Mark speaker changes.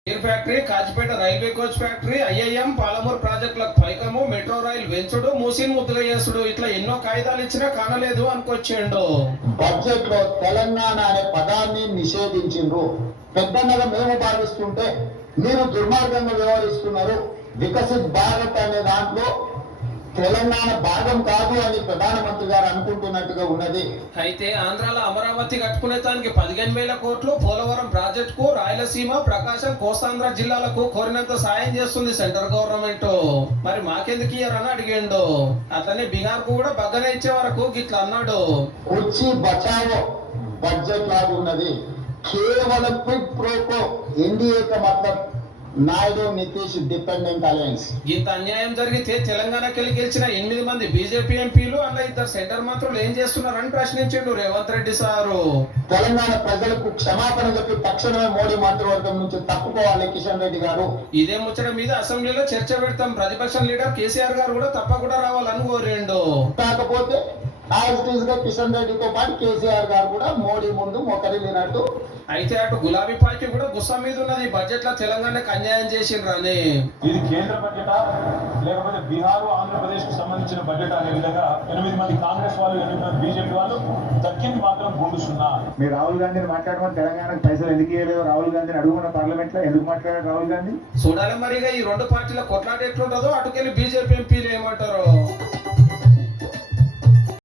Speaker 1: Steel factory, Kazipet railway coach factory, IIM, Palamuru ప్రాజెక్టులకు పైకము, metro rail వెంచుడు, మూసిన్ ముద్దుగా చేసుడు, ఇట్లా ఎన్నో కాగితాలు ఇచ్చినా కానలేదు అనుకొచ్చిండు.
Speaker 2: బడ్జెట్ లో తెలంగాణ అనే పదాన్ని నిషేధించిండ్రు. పెద్దన్నగా మేము భావిస్తుంటే మీరు దుర్మార్గంగా వ్యవహరిస్తున్నారు. వికసిత్ భారత్ అనే దాంట్లో తెలంగాణ భాగం కాదు అని ప్రధానమంత్రి గారు అనుకుంటున్నట్టుగా ఉన్నది.
Speaker 1: అయితే ఆంధ్రాలో అమరావతి కట్టుకునే దానికి 15,000 కోట్లు, పోలవరం ప్రాజెక్టుకు, రాయలసీమ, ప్రకాశం, కోస్తాంధ్ర జిల్లాలకు కోరినంత సాయం చేస్తుంది సెంట్రల్ గవర్నమెంట్. మరి మాకెందుకు ఇయ్యారని అడిగిండు. అట్లనే బీహార్ కు కూడా బగ్గనే ఇచ్చే వరకు గిట్లా అన్నాడు.
Speaker 2: కుర్చీ బచావో బడ్జెట్ లాగా ఉన్నది. కేవలం క్విక్ ప్రోకో ఎన్డీఏ का मतलब నాయుడు నితీష్ డిపెండెంట్ అలయన్స్.
Speaker 1: ఇంత అన్యాయం జరిగితే తెలంగాణకి గెలిచిన 8 మంది బీజేపీ ఎంపీలు అలా 2 సెంటర్ మంత్రులు ఏం చేస్తున్నారని ప్రశ్నించిండు రేవంత్ రెడ్డి సారు.
Speaker 2: తెలంగాణ ప్రజలకు క్షమాపణ చెప్పి తక్షణమే మోడీ మంత్రివర్గం నుంచి తప్పుకోవాలి కిషన్ రెడ్డి గారు.
Speaker 1: ఇదే ముచ్చట మీద అసెంబ్లీలో చర్చ పెడతాం. ప్రతిపక్ష లీడర్ కేసీఆర్ గారు కూడా తప్పకుండా రావాలని కోరిండు.
Speaker 2: కాకపోతే గా కిషన్ రెడ్డితో పాటు కేసీఆర్ గారు కూడా మోడీ ముందు మొక్కరిల్లినట్టు.
Speaker 1: అయితే అటు గులాబీ పార్టీ కూడా గుస్సా మీద ఉన్నది. బడ్జెట్ లో తెలంగాణకు అన్యాయం చేసిండ్రని.
Speaker 3: ఇది కేంద్ర బడ్జెటా లేకపోతే బీహార్ ఆంధ్రప్రదేశ్ కు సంబంధించిన బడ్జెట్ అనే విధంగా 8 మంది కాంగ్రెస్ వాళ్ళు 8 మంది బీజేపీ వాళ్ళు దక్కింది మాత్రం గుండుస్తున్నా.
Speaker 4: మీరు రాహుల్ గాంధీని మాట్లాడమని తెలంగాణకు పైసలు ఎందుకు ఇవ్వలేదు? రాహుల్ గాంధీని అడుగున్న పార్లమెంట్ లో ఎందుకు మాట్లాడారు రాహుల్ గాంధీ?
Speaker 1: చూడాలి మరిగా ఈ రెండు పార్టీల కొట్లాట ఎట్లుంటుందో. అటుకెళ్ళి బీజేపీ ఎంపీలు ఏమంటారు.